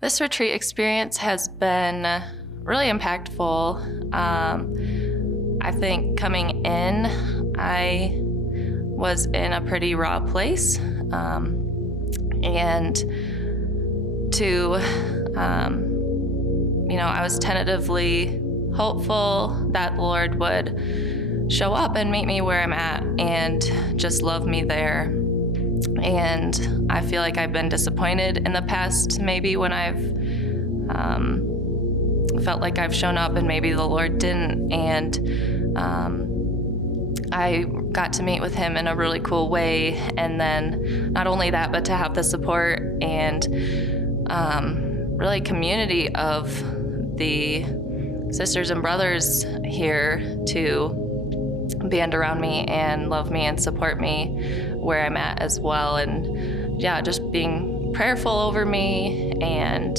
This retreat experience has been really impactful. I think coming in, I was in a pretty raw place, and I was tentatively hopeful that the Lord would show up and meet me where I'm at and just love me there. And I feel like I've been disappointed in the past, maybe when I've felt like I've shown up and maybe the Lord didn't. And I got to meet with him in a really cool way. And then not only that, but to have the support and really community of the sisters and brothers here to band around me and love me and support me where I'm at as well. And yeah, just being prayerful over me and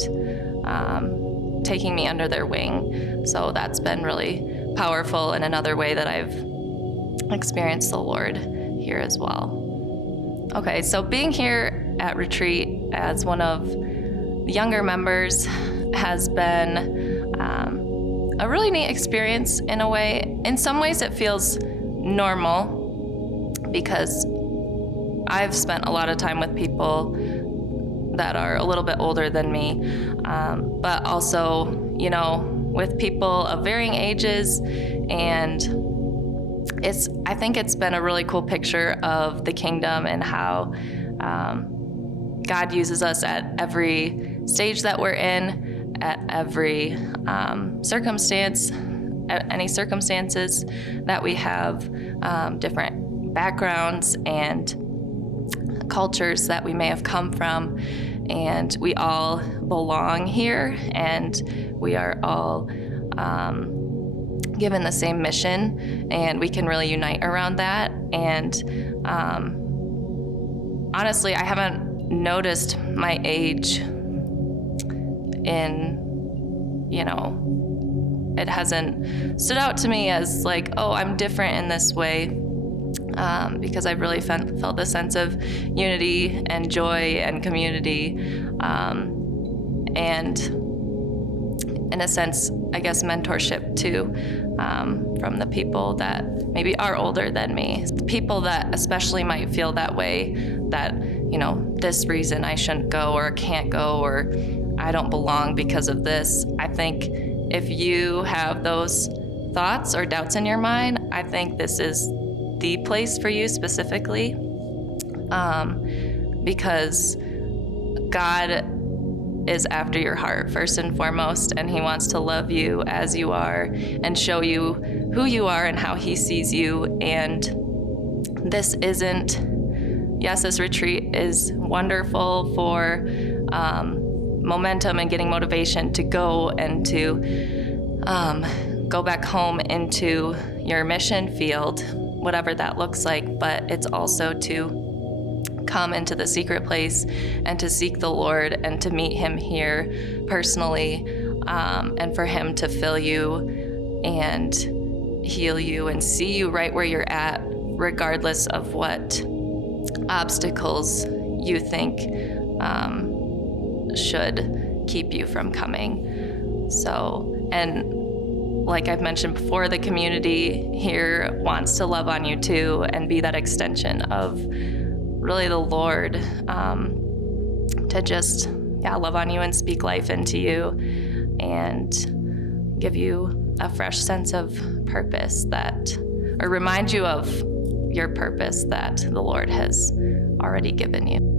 taking me under their wing. So that's been really powerful in another way that I've experienced the Lord here as well. Okay, so being here at retreat as one of the younger members has been a really neat experience in a way. In some ways it feels normal because I've spent a lot of time with people that are a little bit older than me, but also, with people of varying ages. And I think it's been a really cool picture of the kingdom and how God uses us at every stage that we're in, at every circumstance, at any circumstances that we have, different backgrounds and cultures that we may have come from, and we all belong here, and we are all given the same mission, and we can really unite around that. And honestly, I haven't noticed my age it hasn't stood out to me as like, oh, I'm different in this way, because I've really felt this sense of unity and joy and community, and in a sense, I guess, mentorship too, from the people that maybe are older than me. People that especially might feel that way, that, this reason I shouldn't go or can't go or I don't belong because of this. I think if you have those thoughts or doubts in your mind, I think this is the place for you specifically, because God is after your heart first and foremost, and he wants to love you as you are and show you who you are and how he sees you. And this retreat is wonderful for momentum and getting motivation to go and to go back home into your mission field, whatever that looks like. But it's also to come into the secret place and to seek the Lord and to meet him here personally, and for him to fill you and heal you and see you right where you're at, regardless of what obstacles you think should keep you from coming. So, and like I've mentioned before, the community here wants to love on you too and be that extension of really the Lord, to just love on you and speak life into you and give you a fresh sense of purpose or remind you of your purpose that the Lord has already given you.